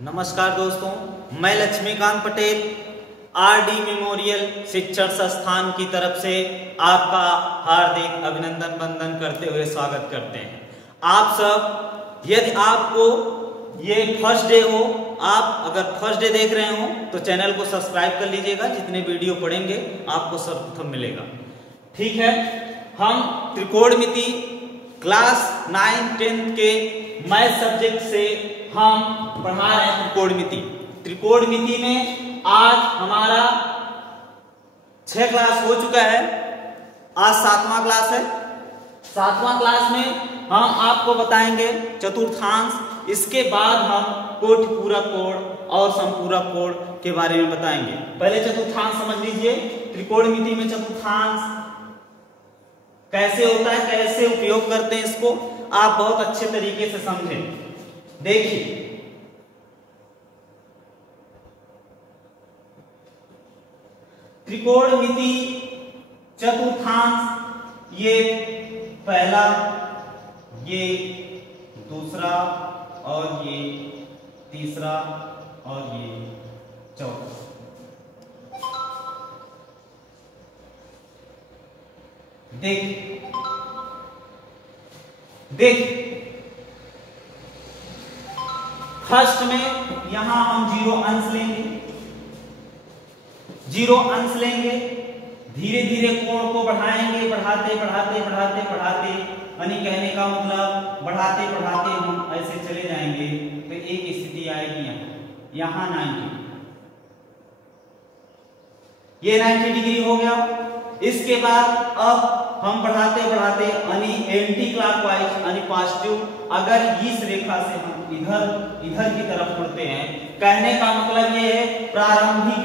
नमस्कार दोस्तों, मैं लक्ष्मीकांत पटेल आरडी मेमोरियल शिक्षण संस्थान की तरफ से आपका हार्दिक अभिनंदन वंदन करते हुए स्वागत करते हैं। आप सब, यदि आपको ये फर्स्ट डे हो, आप अगर फर्स्ट डे देख रहे हो तो चैनल को सब्सक्राइब कर लीजिएगा। जितने वीडियो पढ़ेंगे आपको सर्वप्रथम मिलेगा। ठीक है, हम त्रिकोणमिति क्लास 9-10 के मैथ सब्जेक्ट से हम पढ़ा रहे हैं त्रिकोणमिति। त्रिकोणमिति में आज हमारा 6 क्लास हो चुका है, आज 7वां क्लास है। 7वां क्लास में हम आपको बताएंगे चतुर्थांश, इसके बाद हम कोटिपूरक कोण और समपूरक कोण के बारे में बताएंगे। पहले चतुर्थांश समझ लीजिए। त्रिकोणमिति में चतुर्थांश कैसे होता है, कैसे उपयोग करते हैं, इसको आप बहुत अच्छे तरीके से समझें। देखिए, त्रिकोणमिति चतुर्थांश, ये पहला, ये दूसरा और ये तीसरा और ये चौथा। देख फर्स्ट में यहां हम 0 अंश लेंगे, 0 अंश लेंगे। धीरे धीरे कोण को बढ़ाएंगे, बढ़ाते बढ़ाते बढ़ाते बढ़ाते, यानी कहने का मतलब बढ़ाते बढ़ाते हम ऐसे चले जाएंगे तो एक स्थिति आएगी यहां 90, ये 90 डिग्री हो गया। इसके बाद अब हम बढ़ाते बढ़ाते यानी एंटी क्लॉकवाइज यानी पॉजिटिव, अगर इस रेखा से हम इधर की तरफ मुड़ते हैं, कहने का मतलब ये है प्रारंभिक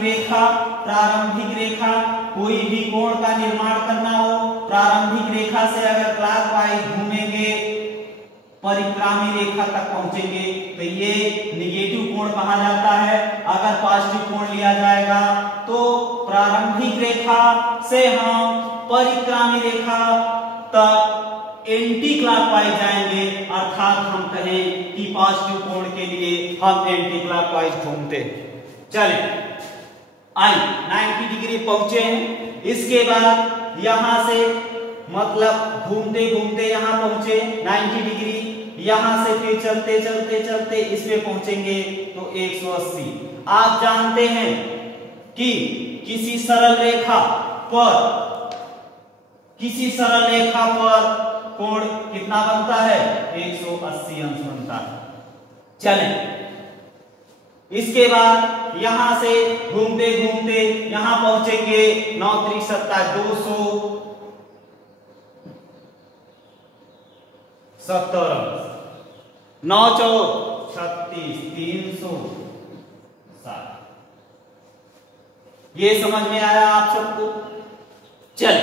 रेखा कोई भी कोण का निर्माण करना हो, प्रारंभिक रेखा से अगर क्लॉकवाइज घूमेंगे परिक्रामी रेखा तक पहुंचेंगे तो ये निगेटिव कोण कहा जाता है। अगर पॉजिटिव कोण लिया जाएगा तो प्रारंभिक रेखा से हम परिक्रामी रेखा तक एंटी क्लॉकवाइज जाएंगे, अर्थात हम कहें कि पॉजिटिव कोण के लिए हम एंटी क्लॉकवाइज घूमते। चले आई 90 डिग्री पहुंचे हैं। इसके बाद यहां से मतलब घूमते घूमते यहां पहुंचे 90 डिग्री, यहां से फिर चलते चलते चलते इसमें पहुंचेंगे तो 180। आप जानते हैं कि किसी सरल रेखा पर कोण कितना बनता है, 180 अंश बनता है। चलें, इसके बाद यहां से घूमते घूमते यहां पहुंचेंगे 9 त्रिक 27 270, 9 चौक 36 360। ये समझ में आया आप सबको? चल,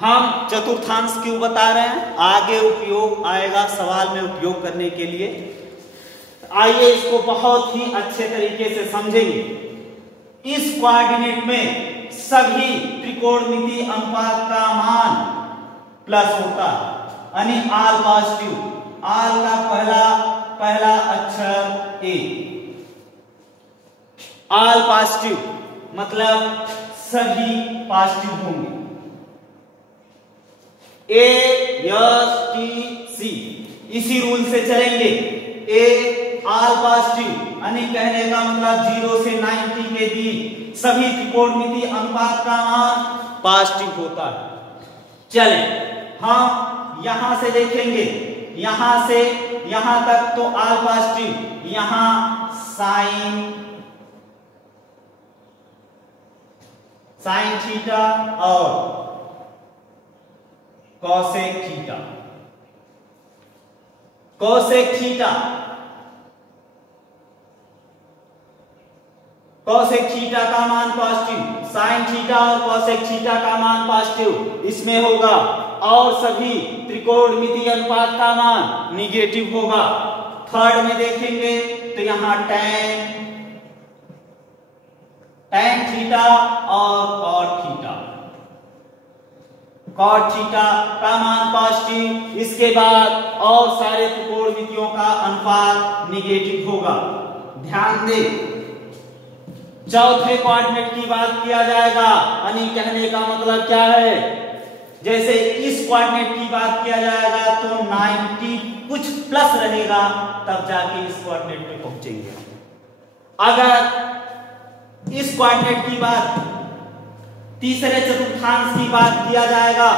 हम चतुर्थांश क्यों बता रहे हैं, आगे उपयोग आएगा सवाल में उपयोग करने के लिए। आइए इसको बहुत ही अच्छे तरीके से समझेंगे। इस कोऑर्डिनेट में सभी त्रिकोणमिति अनुपात का मान प्लस होता है, यानी आल पॉजिटिव, आल का पहला अक्षर ए, आल पॉजिटिव मतलब सभी पॉजिटिव होंगे। ASTC इसी रूल से चलेंगे। ए आल पॉजिटिव यानी कहने का मतलब 0 से 90 के बीच सभी त्रिकोणमिति अनुपात का मान पॉजिटिव होता है। चले, हम यहां से देखेंगे, यहां से यहां तक तो आल पॉजिटिव, यहां साइन थीटा और कोसेक थीटा। कोसेक थीटा का मान पॉजिटिव, साइन थीटा और कोसेक थीटा का मान पॉजिटिव इसमें होगा, और सभी त्रिकोणमिति अनुपात का मान निगेटिव होगा। थर्ड में देखेंगे तो यहां टैन थीटा और कॉट थीटा का मान पॉजिटिव, इसके बाद और सारे त्रिकोणमितियों का अनुपात निगेटिव होगा। ध्यान दे, चौथे कोऑर्डिनेट की बात किया जाएगा, यानी कहने का मतलब क्या है, जैसे इस कोऑर्डिनेट की बात किया जाएगा तो 90 कुछ प्लस रहेगा, तब जाके इस कोऑर्डिनेट पे पहुंचेंगे। अगर इस कोऑर्डिनेट की बात, तीसरे चतुर्थांश की बात किया जाएगा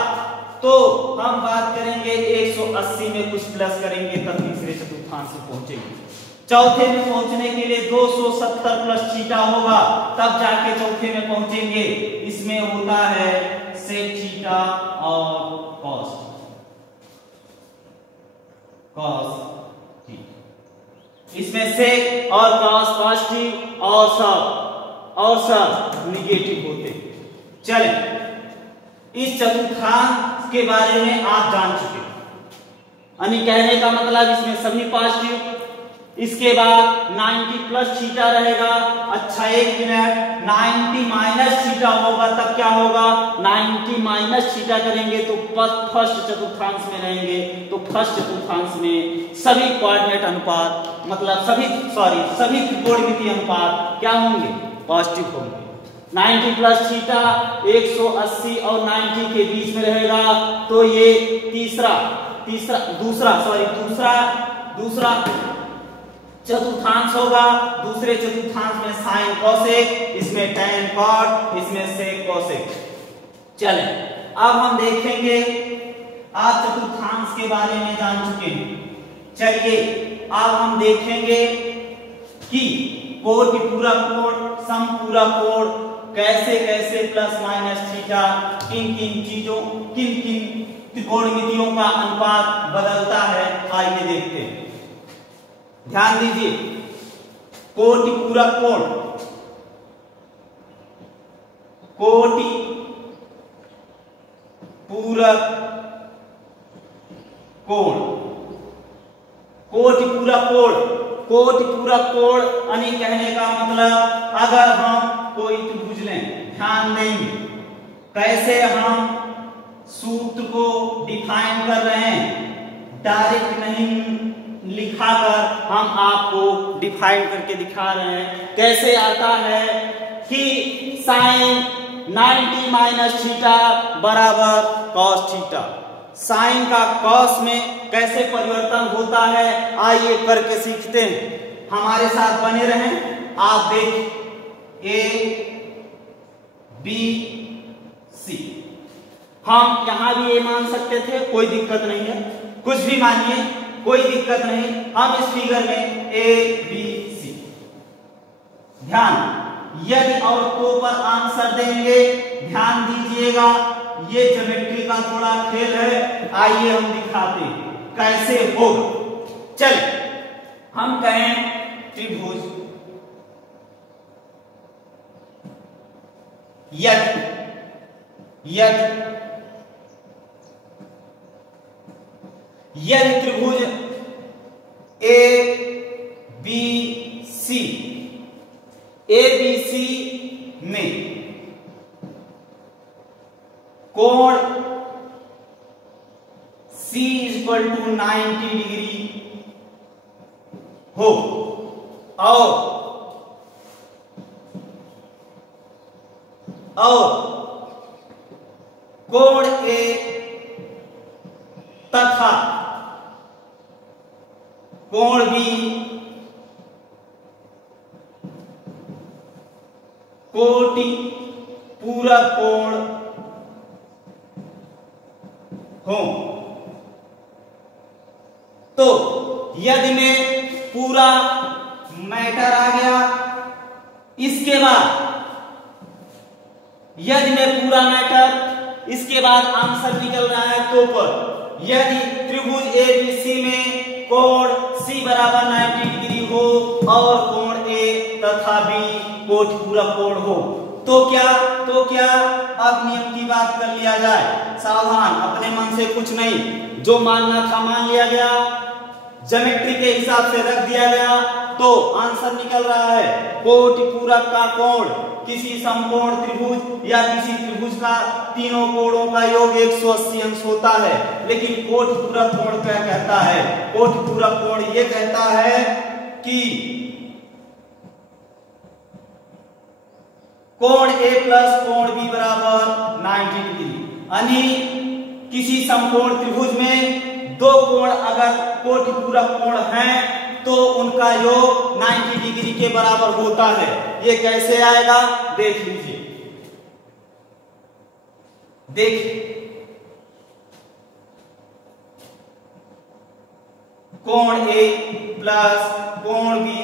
तो हम बात करेंगे 180 में कुछ प्लस करेंगे तब तीसरे चतुर्थांश से पहुंचेंगे। चौथे में पहुंचने के लिए 270 प्लस थीटा होगा, तब जाके चौथे में पहुंचेंगे। इसमें होता है सेक थीटा और कॉस थीटा, इसमें सेक और कॉस पॉजिटिव और सब निगेटिव होते। चले, इस चतुर्थांश के बारे में आप जान चुके, यानी कहने का मतलब इसमें सभी पॉजिटिव, इसके बाद 90 प्लस थीटा रहेगा। अच्छा एक मिनट, 90 माइनस थीटा होगा तब क्या होगा, 90 माइनस थीटा करेंगे तो फर्स्ट चतुर्थांश में रहेंगे, तो फर्स्ट चतुर्थांश में सभी कोऑर्डिनेट अनुपात मतलब सभी त्रिकोणमितीय अनुपात क्या होंगे, पॉजिटिव होंगे। 90 प्लस थीटा 180 और 90 के बीच में रहेगा, तो ये दूसरा चतुर्थांश होगा। दूसरे चतुर्थांश में साइन कोसेक, इसमें टैन कॉट, इसमें सेक कोसेक। चले, अब हम देखेंगे, आप चतुर्थांश के बारे में जान चुके हैं। चलिए अब हम देखेंगे कि कोटि पूरा कोण, समपूरा कोण कैसे कैसे प्लस माइनस थीटा किन किन त्रिकोणमितियों का अनुपात बदलता है, आइए देखते हैं। ध्यान दीजिए, कोटि पूरक कोण, कोटि पूरक कोण, कोटि पूरक कोण, कोटि पूरक कोण यानी कहने का मतलब अगर हम कोई त्रिभुज लें, ध्यान देंगे कैसे हम सूत्र को डिफाइन कर रहे हैं, डायरेक्ट नहीं लिखाकर हम आपको डिफाइन करके दिखा रहे हैं। कैसे आता है कि साइन 90 माइनस थीटा बराबर कॉस थीटा, साइन का कॉस में कैसे परिवर्तन होता है, आइए करके सीखते हैं। हमारे साथ बने रहें, आप देख A B C, हम यहां भी ये मान सकते थे, कोई दिक्कत नहीं है, कुछ भी मानिए कोई दिक्कत नहीं। हम इस फिगर में A B C, ध्यान, यदि और को पर आंसर देंगे, ध्यान दीजिएगा, ये ज्योमेट्री का थोड़ा खेल है, आइए हम दिखाते हैं कैसे होगा। चल, हम कहें त्रिभुज यदि त्रिभुज A B C में कोण C = 90 डिग्री हो और कोण A तथा कोण B कोटि पूरक कोण हो, तो यदि में पूरा मैटर आ गया, इसके बाद यदि में पूरा मैटर, इसके बाद आंसर निकल रहा है तो पर यदि त्रिभुज ABC में कोण C बराबर 90 डिग्री हो और कोण A तथा B कोटि पूरक कोण हो, तो क्या अब नियम की बात कर लिया जाए। सावधान, अपने मन से कुछ नहीं, जो मानना था मान लिया गया, ज्योमेट्री के हिसाब से रख दिया गया, तो आंसर निकल रहा है कोटि पूरक का कोण किसी समकोण त्रिभुज या किसी त्रिभुज का तीनों कोणों का योग 180 अंश होता है। लेकिन कोटि पूरक कोण क्या कहता है, कोटि पूरक कोण ये कहता है कि कोण ए प्लस कोण बी बराबर 90 डिग्री। यानी किसी समकोण त्रिभुज में दो कोण अगर कोटिपूरक कोण हैं तो उनका योग 90 डिग्री के बराबर होता है। ये कैसे आएगा देख लीजिए। देखिए कोण ए प्लस कोण बी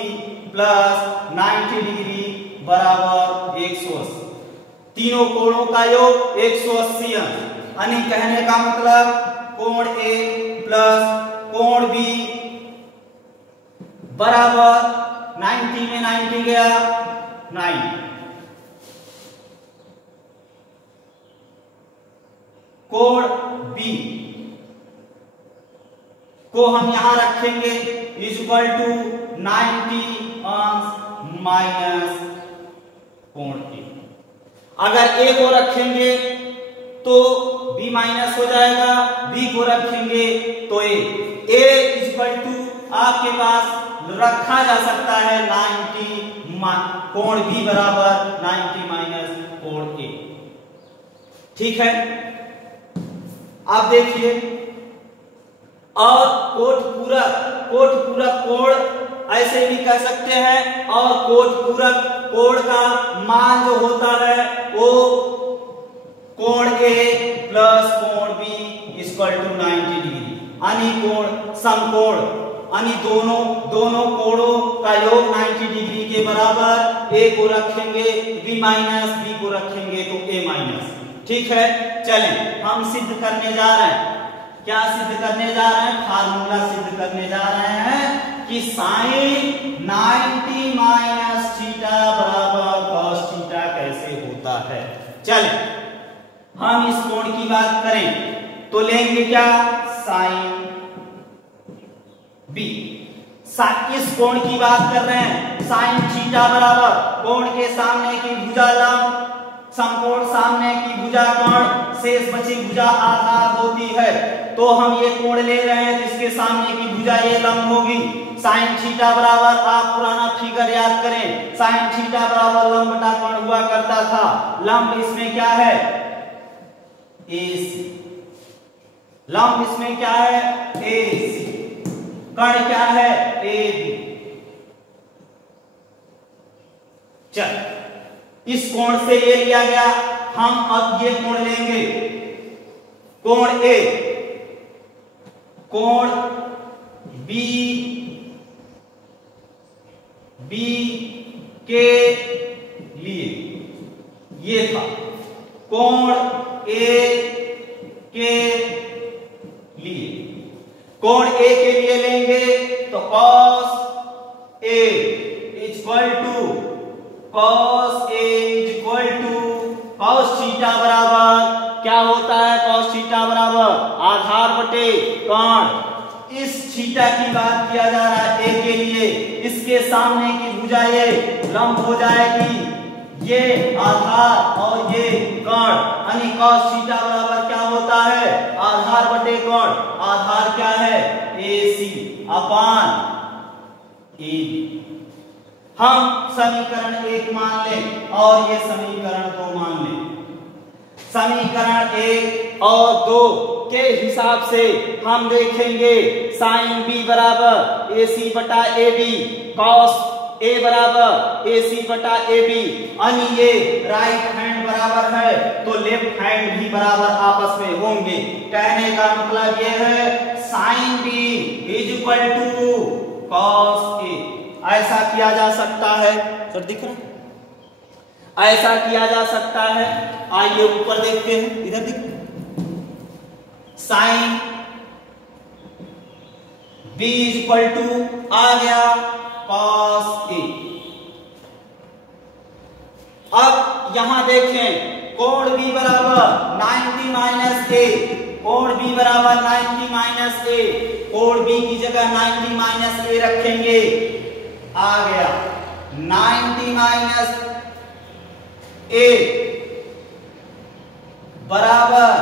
प्लस 90 डिग्री बराबर 180। तीनों कोणों का योग 180 यानी कहने का मतलब कोण ए प्लस कोण बी बराबर 90 में 90 गया 9। कोण बी को हम यहां रखेंगे इज इक्वल टू 90 अंश माइनस कोण ए। अगर ए को रखेंगे तो बी माइनस हो जाएगा, बी को रखेंगे तो ए इज इक्वल टू आपके पास रखा जा सकता है 90 कोण बी बराबर 90 माइनस कोण ए। ठीक है, आप देखिए और कोटपूरक कोण ऐसे भी कह सकते हैं और कोटपूरक कोण का मान जो होता है वो कोण ए प्लस कोण बी इक्वल टू 90 डिग्री। यानी कोण समकोण यानी दोनों कोणों का योग 90 डिग्री के बराबर। ए को रखेंगे बी माइनस, बी को रखेंगे तो ए माइनस। ठीक है, चलें हम सिद्ध करने जा रहे हैं। क्या सिद्ध करने जा रहे हैं? फार्मूला सिद्ध करने जा रहे हैं कि साइन 90 माइनस थीटा बराबर कॉस थीटा कैसे होता है। चलें हम इस कोण की बात करें तो लेंगे क्या साइन बी। इस कोण की बात कर रहे हैं साइन थीटा बराबर कोण के सामने की भुजा लंब समकोण सामने की भुजा कोण शेष बची भुजा आधार होती है। तो हम ये कोण ले रहे हैं जिसके सामने की भुजा ये लंब होगी। साइन थीटा बराबर आप पुराना फिगर याद करें, साइन थीटा बराबर लंब बटा कोण हुआ करता था। लंब इसमें क्या है AC, लंब इसमें क्या है AC, कण क्या है AB। चल इस कोण से ये लिया गया, हम अब ये कोण लेंगे कोण A, कोण B के लिए ये था, कोण A के लिए कोण A के लिए लेंगे तो cos A equal to cos A equal to cos theta बराबर क्या होता है? cos थीटा बराबर आधार बटे कोण। इस थीटा की बात किया जा रहा है A के लिए, इसके सामने की भुजा ये लंब हो जाएगी, ये आधार और ये कोण। यानी cos थीटा बराबर क्या होता है? आधार बटे कोण। आधार क्या है? AC अपान AB। हम समीकरण 1 मान लें और ये समीकरण 2 मान लें। समीकरण 1 और 2 के हिसाब से हम देखेंगे साइन बी बराबर AC बटा AB, कॉस A बराबर AC बटा AB। यानी ये राइट हैंड बराबर है तो लेफ्ट हैंड भी बराबर आपस में होंगे। कहने का मतलब ये है sine B is equal to cos A। ऐसा किया जा सकता है, सर दिख रहा है? ऐसा किया जा सकता है। आइए ऊपर देखते हैं, इधर दिख sine B is equal to आ गया cos A। अब यहां देखें कोण B बराबर 90 माइनस A, कोण B बराबर 90 माइनस A, कोण B की जगह 90 माइनस A रखेंगे, आ गया 90 माइनस A बराबर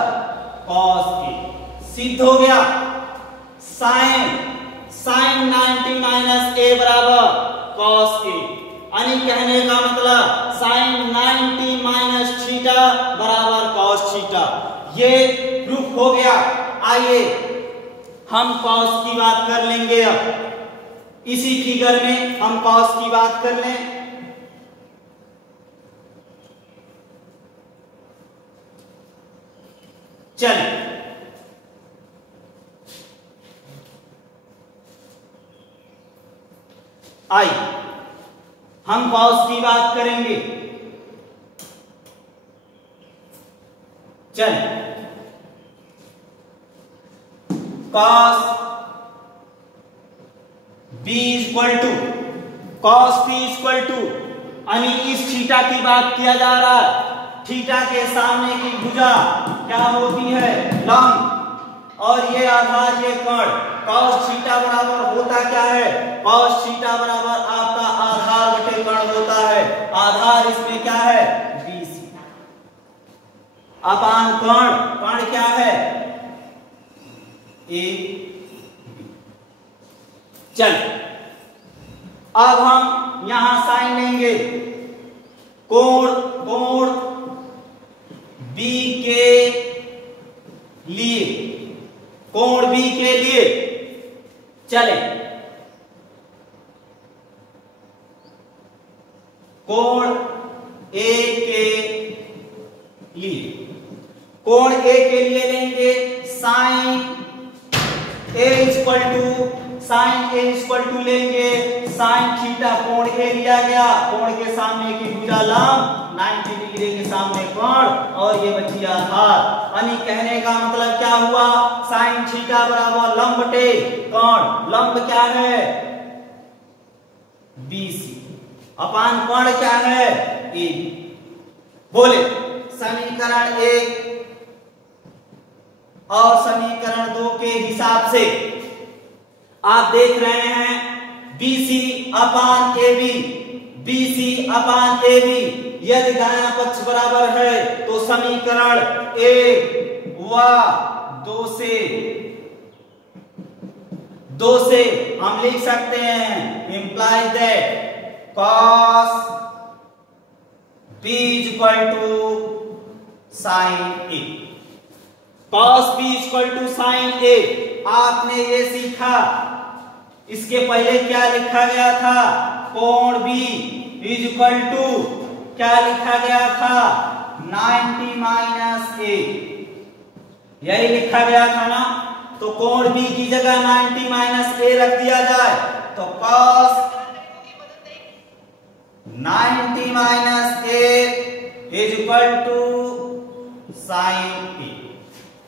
cos A। सिद्ध हो गया साइन 90 माइनस A बराबर cos A। यानी कहने का मतलब साइन 90 थीटा। ये प्रूफ हो गया। आइए हम कॉस की बात कर लेंगे। अब इसी फिगर में हम कॉस की बात कर लें। चलिए आइए हम कॉस की बात करेंगे। चलिए cos B equal to cos P equal to यानी इस थीटा की बात किया जा रहा है। थीटा के सामने की भुजा क्या होती है? लंब। और ये आधार ये कर्ण। कॉस थीटा बराबर होता क्या है? कॉस थीटा बराबर आपका आधार बटे कर्ण होता है। आधार इसमें क्या है? BC अपान कर्ण। कर्ण क्या है? A। चल अब हम यहां साइन लेंगे। कोण B के लिए, कोण B के लिए चले कोण A के लिए, कोण A के लिए लेंगे साइन A इक्वल टू लेंगे साइन थीटा। कोण A लिया गया, कोण के सामने की भुजा लंब 90 डिग्री के सामने कोण और ये बची आधार। यानी कहने का मतलब क्या हुआ? साइन थीटा बराबर लंब बटे कोण। लंब क्या है? BC अपान कोण क्या है? AB। बोले समीकरण 1 और समीकरण 2 के हिसाब से आप देख रहे हैं BC अपान AB, BC अपान AB यदि दायां पक्ष बराबर है तो समीकरण 1 व 2 से हम लिख सकते हैं implies that cos B equal to sine A। cos B equal to sine A आपने ये सीखा। इसके पहले क्या लिखा गया था? कोण B इक्वल टू क्या लिखा गया था? 90 माइनस A। यही लिखा गया था ना। तो कोण B की जगह 90 माइनस A रख दिया जाए तो cos 90 minus A equal to sine A।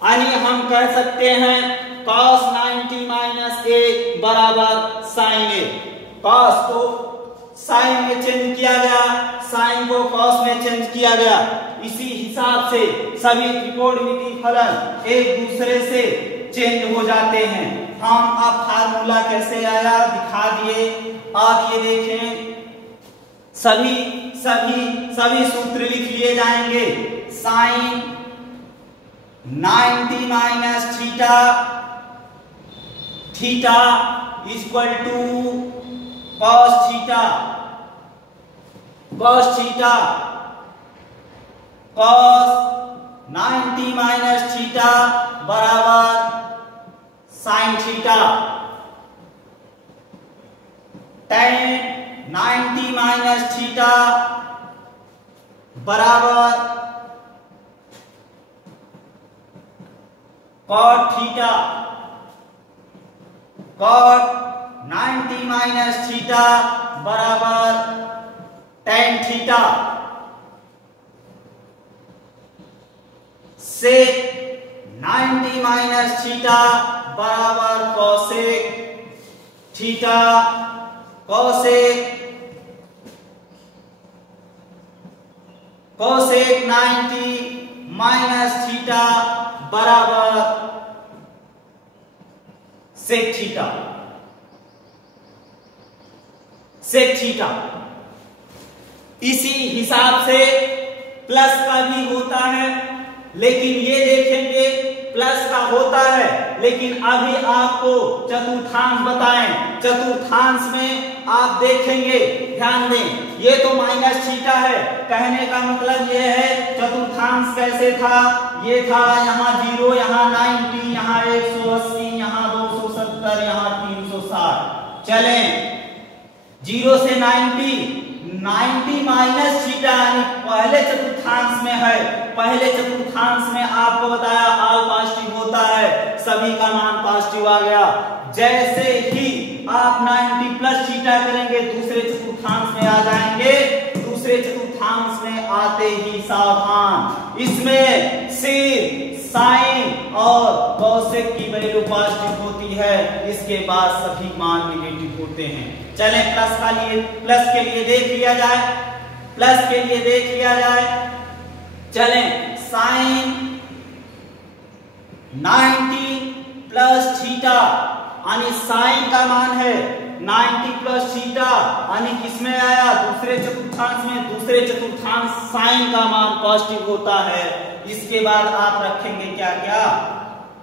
यानी हम कह सकते हैं cos 90 माइनस A बराबर साइन A। cos को साइन में चेंज किया गया, साइन को cos में चेंज किया गया। इसी हिसाब से सभी त्रिकोणमितीय फलन एक दूसरे से चेंज हो जाते हैं। हम अब फार्मूला कैसे आया दिखा दिए। आप ये देखें सभी सूत्र लिख लिए जाएंगे। Sine 90 minus theta equal to cos theta. cos 90 minus theta बराबर sine theta. tan 90 minus theta बराबर cot theta. cot 90 minus theta बराबर tan theta. sec 90 minus theta बराबर cosec theta. cosec 90 minus theta बराबर sec थीटा। इसी हिसाब से plus का भी होता है, लेकिन ये देखेंगे प्लस का होता है लेकिन अभी आपको चतुर्थांश बताएं। चतुर्थांश में आप देखेंगे, ध्यान दें, ये तो माइनस थीटा है। कहने का मतलब ये है चतुर्थांश कैसे था, ये था यहाँ 0, यहाँ 90, यहाँ 180, यहाँ 270, यहाँ 360। चलें 0 से 90 माइनस थीटा यानी पहले चतुर्थांश में है। पहले चतुर्थांश में आपको बताया ऑल पॉजिटिव होता है, सभी का मान पॉजिटिव आ गया। जैसे ही आप 90 प्लस थीटा करेंगे दूसरे चतुर्थांश में आ जाएंगे। दूसरे चतुर्थांश में आते ही सावधान, इसमें सिर्फ साइन और कॉसेक की वैल्यू पॉजिटिव होती है, इसके बाद सभी मान निगेटिव होते हैं। चलें प्लस के लिए देख लिया जाए, प्लस के लिए देख लिया जाए। चलें साइन 90 प्लस थीटा यानी साइन का मान है 90 प्लस थीटा यानी किसमें आया, दूसरे चतुर्थांश में। दूसरे चतुर्थांश साइन का मान पॉजिटिव होता है। इसके बाद आप रखेंगे क्या क्या,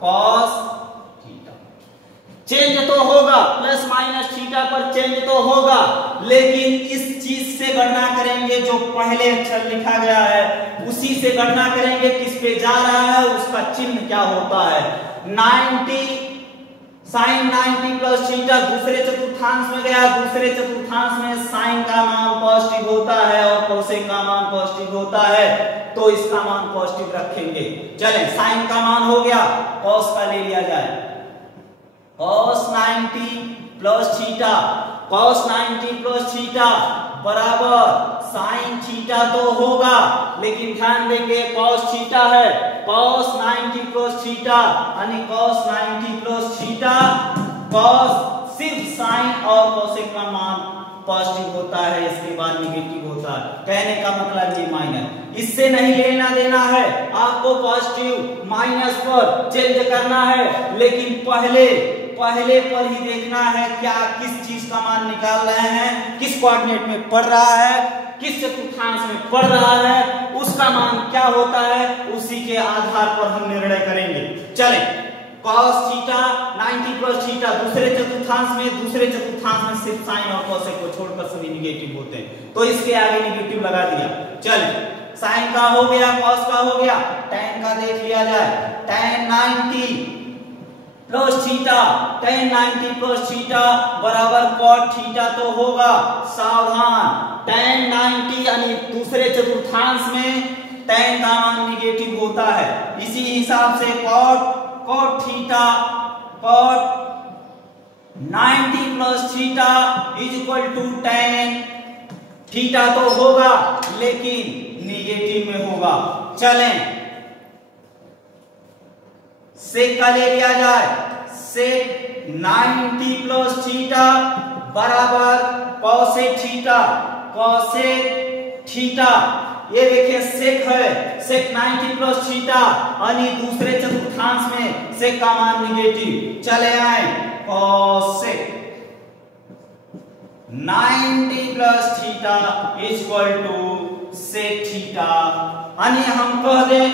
कॉस थीटा। चेंज तो होगा, प्लस माइनस थीटा पर चेंज तो होगा, लेकिन इस चीज से गणना करेंगे जो पहले अक्षर लिखा गया है उसी से गणना करेंगे, किस पे जा रहा है, उसका चिन्ह क्या होता है। 90 साइन 90 प्लस थीटा दूसरे चतुर्थांश में गया, दूसरे चतुर्थांश में साइन का मान पॉजिटिव होता है और कोसेक का मान पॉजिटिव होता है, तो इसका मान पॉजिटिव रखेंगे। चलें साइन का मान हो गया, कॉस का ले लिया जाए। Cos 90 plus theta, cos 90 plus theta बराबर साइन थीटा तो होगा, लेकिन ध्यान देंगे कॉस थीटा है। कॉस 90 प्लस थीटा यानी कॉस 90 प्लस थीटा, कॉस सिर्फ साइन और कोसेक का मान पॉजिटिव होता है, इसके बाद निगेटिव होता है। कहने का मतलब ये माइनस, इससे नहीं लेना देना है, आपको पॉजिटिव माइनस पर चेंज करना है, लेकिन पहले पर ही देखना है क्या किस चीज का मान निकाल रहे हैं, किस कोऑर्डिनेट में पढ़ रहा है, किस चतुर्थांश में पढ़ रहा है, उसका मान क्या होता है, उसी के आधार पर हम निर्णय करेंगे। चलें cos थीटा 90 प्लस थीटा दूसरे चतुर्थांश में सिर्फ साइन और कोसेक को छोड़कर सभी निगेटिव होते हैं, तो इसके आगे निगेटिव लगा दिया। चलें साइन का हो गया, cos का हो गया, tan का देख लिया जाए। tan 90 plus theta, tan 90 plus theta बराबर cot थीटा तो होगा। सावधान, tan 90 यानी दूसरे चतुर्थांश में tan का मान निगेटिव होता है, इसी हिसाब से cot theta, cot 90 plus theta is equal to tan theta तो होगा, लेकिन निगेटिव में होगा। चलें सेक का ले लिया जाए। सेक 90 प्लस थीटा बराबर कोसेक थीटा, कोसेक थीटा। ये देखिए सेक है, सेक 90 प्लस थीटा यानी दूसरे चतुर्थांश में सेक का मान निगेटिव। चले आए cosec 90 plus theta is equal to sec theta, यानी हम कह दें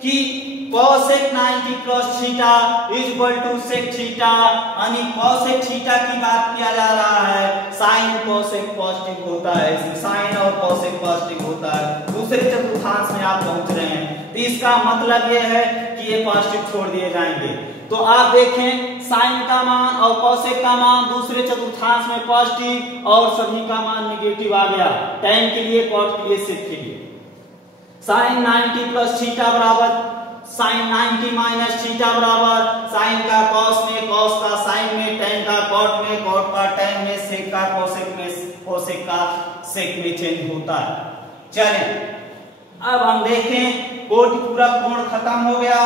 कि cosec 90 plus theta is equal to sec theta, यानी cosec थीटा की बात किया जा रहा है। sin cosec पॉजिटिव होता है, इसमें sin और cosec पॉजिटिव होता है, दूसरे चतुर्थांश में आप पहुंच रहे हैं, तो इसका मतलब यह है कि ये पॉजिटिव छोड़ दिए जाएंगे। तो आप देखें sin का मान और cosec का मान दूसरे चतुर्थांश में पॉजिटिव और सभी का मान निगेटिव आ गया, tan के लिए, cot के लिए, sec के लिए। sin 90 प्लस थीटा बराबर sin 90 माइनस थीटा बराबर sin का cos में, cos का sin में, tan का cot में, cot का tan में, sec का cosec में, cosec का sec में चेंज होता है। चलें अब हम देखें कोटि पूरक कोण खत्म हो गया।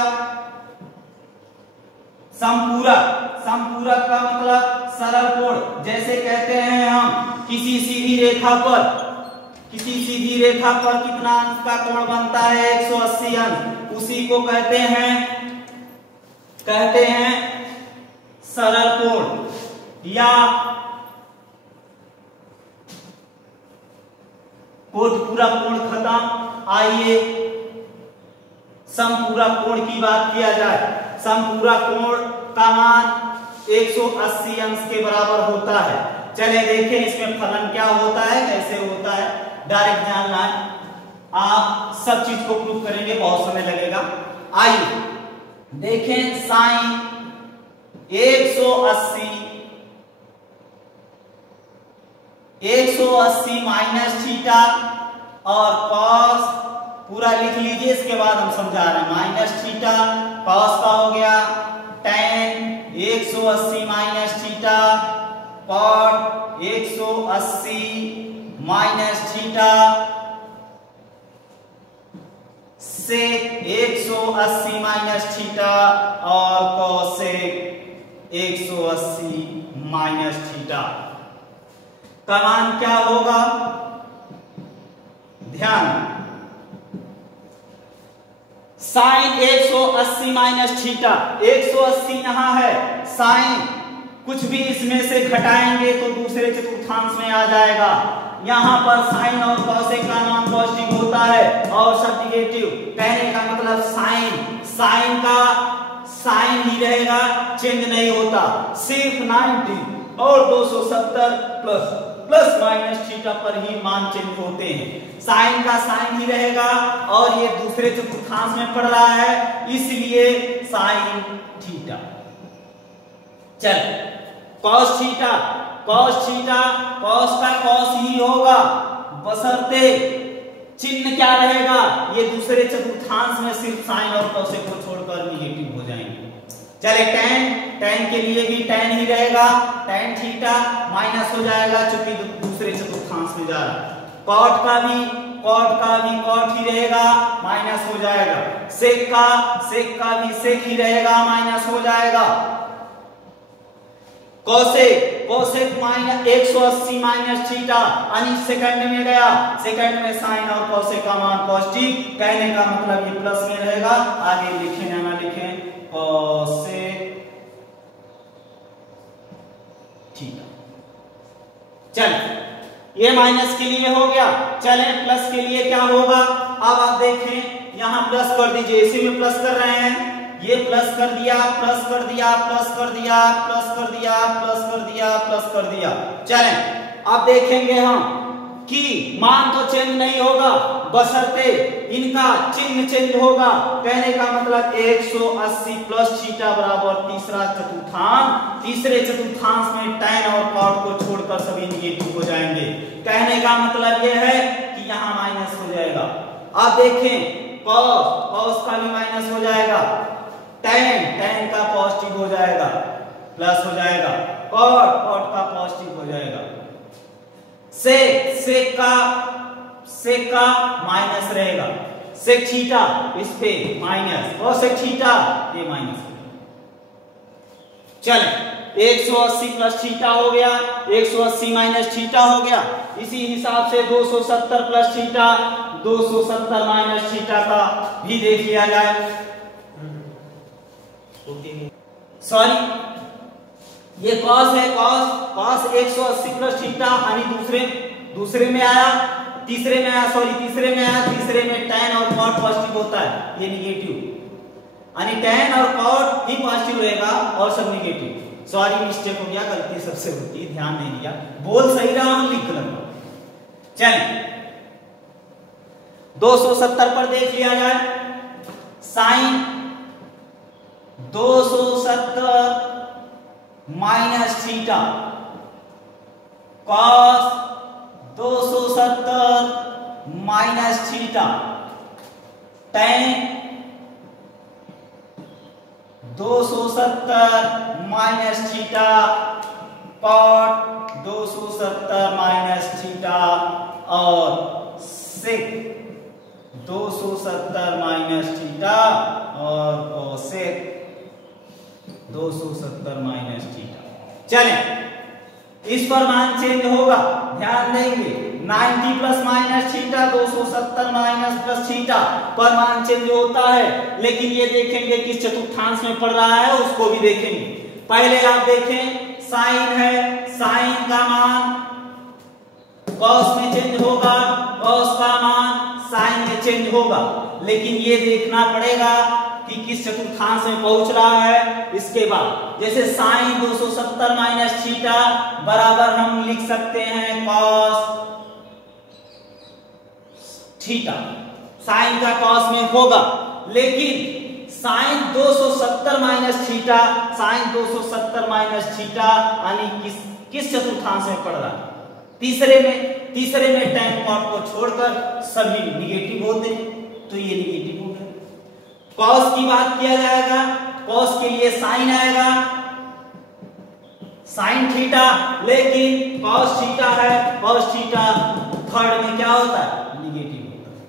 समपूरक, समपूरक का मतलब सरल कोण, जैसे कहते हैं हम किसी सीधी रेखा पर कितना अंश का कोण बनता है, 180 अंश, उसी को कहते हैं सरल कोण या कोटपूरक कोण खत्म। आइए समपूरक कोण की बात किया जाए। समपूरक कोण का मान 180 अंश के बराबर होता है। चले देखें इसमें फलन क्या होता है, कैसे होता है, डायरेक्ट जानना है। आप सब चीज को प्रूव करेंगे, बहुत समय लगेगा। आइए देखें साइन 180 माइनस थीटा और कॉस पूरा लिख लीजिए, इसके बाद हम समझा रहे हैं। माइनस थीटा कॉस का हो गया tan 180 minus theta cot 180 minus theta sec 180 minus theta और कोसेक 180 माइनस थीटा का मान क्या होगा, ध्यान। साइन 180 माइनस थीटा 180 यहां है, साइन कुछ भी इसमें से घटाएंगे तो दूसरे चतुर्थांश में आ जाएगा। यहां पर साइन और कोसेक का मान पॉजिटिव होता है और सब निगेटिव। कहने का मतलब साइन का साइन ही रहेगा, चेंज नहीं होता। सिर्फ 90 और 270 प्लस माइनस थीटा पर ही मान चेंज होते हैं। साइन का साइन ही रहेगा और ये दूसरे चतुर्थांश में पड़ रहा है, इसलिए साइन थीटा। चल कॉस थीटा कॉस का कॉस ही होगा, बशर्ते चिन्ह क्या रहेगा, ये दूसरे चतुर्थांश में सिर्फ साइन और कोसेक को छोड़कर निगेटिव हो जाएंगे। चले टैन के लिए भी टैन ही रहेगा, टैन थीटा माइनस हो जाएगा चूंकि दूसरे चतुर्थांश में जा रहा है। कॉट का भी कॉट ही रहेगा, माइनस हो जाएगा। सेक का भी सेक ही रहेगा, माइनस हो जाएगा। कोसेक माइनस 180 माइनस थीटा यानी सेकंड में गया, सेकंड में साइन और कोसेक का मान पॉजिटिव। कहने का मतलब ये प्लस में रहेगा। आगे लिखें या ना लिखें, कोसेक थीटा। चल ये माइनस के लिए हो गया, चले प्लस के लिए क्या होगा। अब आप देखें यहां प्लस कर दीजिए, इसी में प्लस कर रहे हैं, ये प्लस कर दिया, प्लस कर दिया, प्लस कर दिया, प्लस कर दिया, प्लस कर दिया, प्लस कर दिया। चलें अब देखेंगे हम कि मान तो चेंज नहीं होगा, बशर्ते इनका चिन्ह चेंज होगा। कहने का मतलब 180 प्लस थीटा बराबर तीसरे चतुर्थांश में टैन और कॉट को छोड़कर सभी निगेटिव हो जाएंगे। कहने का मतलब यह है कि यहाँ माइनस हो जाएगा। अब देखें कॉस का भी माइनस हो जाएगा, टैन का पॉजिटिव हो जाएगा, प्लस हो जाएगा, कॉट का पॉजिटिव हो जाएगा। सेक का माइनस रहेगा, सेक थीटा इस पे माइनस, कोसेक थीटा ये माइनस। चल 180 प्लस थीटा हो गया, 180 माइनस थीटा हो गया। इसी हिसाब से 270 प्लस थीटा 270 माइनस थीटा का भी देख लिया जाए। सॉरी ये कॉस है, कॉस 180 प्लस थीटा यानी दूसरे में आया, तीसरे में टैन और कॉट पॉजिटिव होता है, ये निगेटिव यानी टैन और कॉट ही पॉजिटिव रहेगा और सब निगेटिव। सॉरी मिस्टेक हो गया, गलती सबसे होती है, ध्यान नहीं दिया, बोल सही रहा हूं, लिख लगा। चलिए 270 पर देख लिया जाए। Sine 270 minus theta cos 270 minus theta tan 270 minus theta cot 270 minus theta और सेक 270 माइनस थीटा और कोसेक 270 माइनस थीटा। चलें इस पर मान चेंज होगा, ध्यान देंगे 90 plus minus theta 270 minus plus theta पर मान चेंज होता है, लेकिन ये देखेंगे किस चतुर्थांश में पड़ रहा है उसको भी देखेंगे। पहले आप देखें साइन है, साइन का मान कॉस में चेंज होगा, कॉस का मान साइन में चेंज होगा, लेकिन ये देखना पड़ेगा कि किस चतुर्थांश में पहुंच रहा है। इसके बाद जैसे साइन 270 माइनस थीटा बराबर हम लिख सकते हैं कॉस थीटा, साइन का कॉस में होगा, लेकिन sine 270 minus theta, sine 270 minus theta यानी किस चतुर्थांश में पड़ रहा है? तीसरे में tan cot को छोड़कर सभी निगेटिव होते हैं, तो ये निगेटिव हो गया। कॉस की बात किया जाएगा, कॉस के लिए साइन आएगा साइन थीटा, लेकिन कॉस थीटा है, कॉस थीटा थर्ड में क्या होता है? निगेटिव होता है।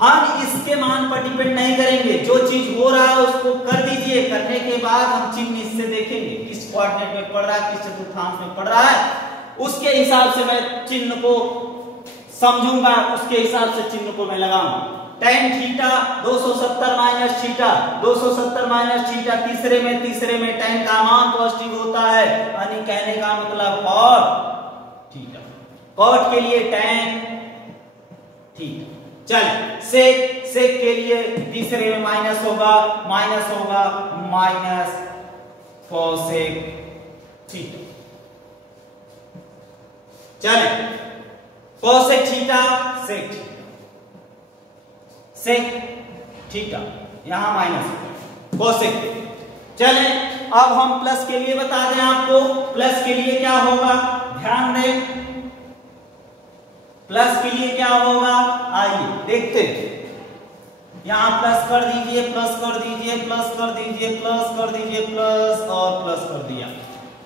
हम इसके मान पर डिपेंड नहीं करेंगे, जो चीज हो रहा है उसको कर दीजिए, करने के बाद हम चिन्ह इससे देखेंगे किस कोऑर्डिनेट में पड़ रहा है, किस चतुर्थांश में पड़ रहा है, उसके हिसाब से मैं चिन्ह को समझूंगा, उसके हिसाब से चिन्ह को मैं लगाऊंगा। tan theta 270 minus theta, 270 minus theta तीसरे में tan का मान पॉजिटिव होता है, यानी कहने का मतलब cot थीटा, cot के लिए tan थीटा। चल सेक के लिए तीसरे में माइनस होगा माइनस कोसेक थीटा। चले कोसेक थीटा सेक थीटा यहां माइनस कोसेक। चले अब हम प्लस के लिए बता दें आपको, प्लस के लिए क्या होगा ध्यान दें, प्लस के लिए क्या होगा आइए देखते हैं। यहां प्लस कर दीजिए, प्लस कर दीजिए, प्लस कर दीजिए, प्लस कर दीजिए, प्लस और प्लस कर दिया।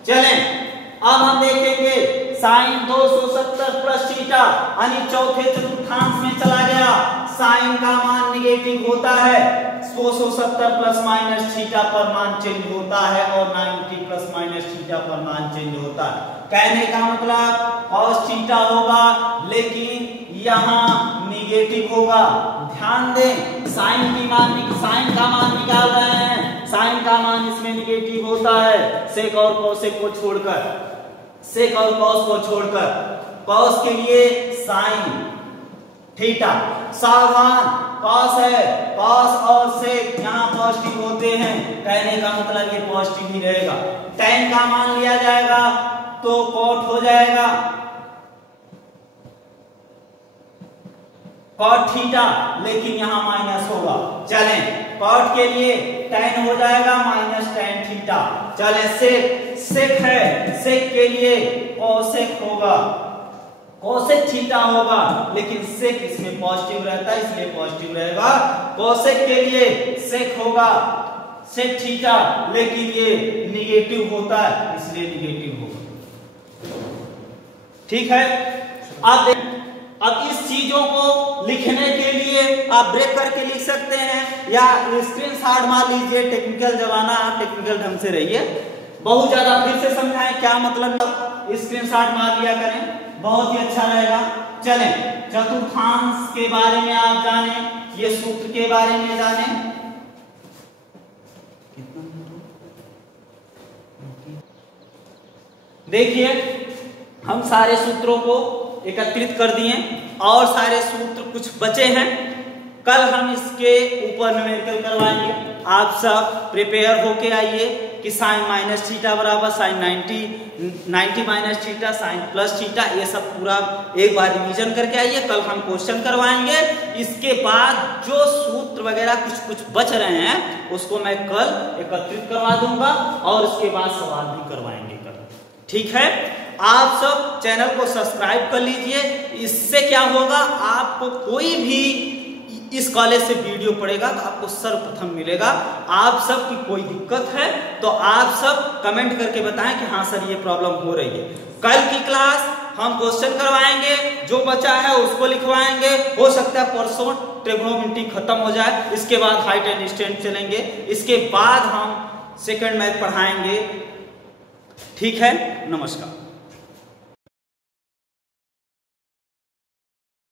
चलें अब हम देखेंगे साइन 270 प्लस थीटा यानी चौथे चतुर्थांश में चला गया, साइन का मान निगेटिव होता है, 270 प्लस माइनस थीटा पर मान चेंज होता है और 90 प्लस माइनस थीटा पर मान चेंज होता है। कहने का मतलब cos थीटा होगा, लेकिन यहाँ निगेटिव होगा। ध्यान दें साइन का मान निकाल रहे हैं, साइन का मान इसमें निगेटिव होता है, सेक और कोसेक को छोड़कर, सेक और कॉस को छोड़कर। कॉस के लिए साइन थीटा, सावधान कॉस है, कॉस और सेक यहाँ पॉजिटिव होते हैं, कहने का मतलब ये पॉजिटिव ही रहेगा। tan का मान लिया जाएगा तो cot हो जाएगा cot थीटा, लेकिन यहाँ माइनस होगा। चलें cot के लिए tan हो जाएगा माइनस tan थीटा। चलें सेक है, सेक के लिए कोसेक होगा, कोसेक थीटा होगा, लेकिन सेक इसमें पॉजिटिव रहता है इसलिए पॉजिटिव रहेगा। कोसेक के लिए सेक होगा सेक थीटा, लेकिन ये निगेटिव होता है इसलिए निगेटिव होगा। ठीक है, अब इस चीजों को लिखने के लिए आप ब्रेक करके लिख सकते हैं या स्क्रीनशॉट मार लीजिए। टेक्निकल जमाना, आप टेक्निकल ढंग से रहिए। बहुत ज्यादा फिर से समझाएं क्या मतलब, स्क्रीनशॉट मार लिया करें, बहुत ही अच्छा रहेगा। चलें चतुर्थांश के बारे में आप जाने, ये सूत्र के बारे में जाने। देखिए हम सारे सूत्रों को एकत्रित कर दिए और सारे सूत्र कुछ बचे हैं, कल हम इसके ऊपर न्यूमेरिकल करवाएंगे। आप सब प्रिपेयर होके आइए कि साइन माइनस थीटा बराबर sine 90 minus theta, sine plus theta, ये सब पूरा एक बार रिवीजन करके आइए। कल हम क्वेश्चन करवाएंगे, इसके बाद जो सूत्र वगैरह कुछ बच रहे हैं उसको मैं कल एकत्रित करवा दूंगा और उसके बाद सवाल भी करवाएंगे कल। ठीक है, आप सब चैनल को सब्सक्राइब कर लीजिए। इससे क्या होगा, आपको कोई भी इस कॉलेज से वीडियो पड़ेगा तो आपको सर्वप्रथम मिलेगा। आप सब की कोई दिक्कत है तो आप सब कमेंट करके बताएं कि हाँ सर ये प्रॉब्लम हो रही है। कल की क्लास हम क्वेश्चन करवाएंगे, जो बचा है उसको लिखवाएंगे। हो सकता है परसों ट्रिग्नोमेट्री खत्म हो जाए, इसके बाद हाइट एंड स्टैंड चलेंगे, इसके बाद हम सेकंड मैथ पढ़ाएंगे। ठीक है, नमस्कार।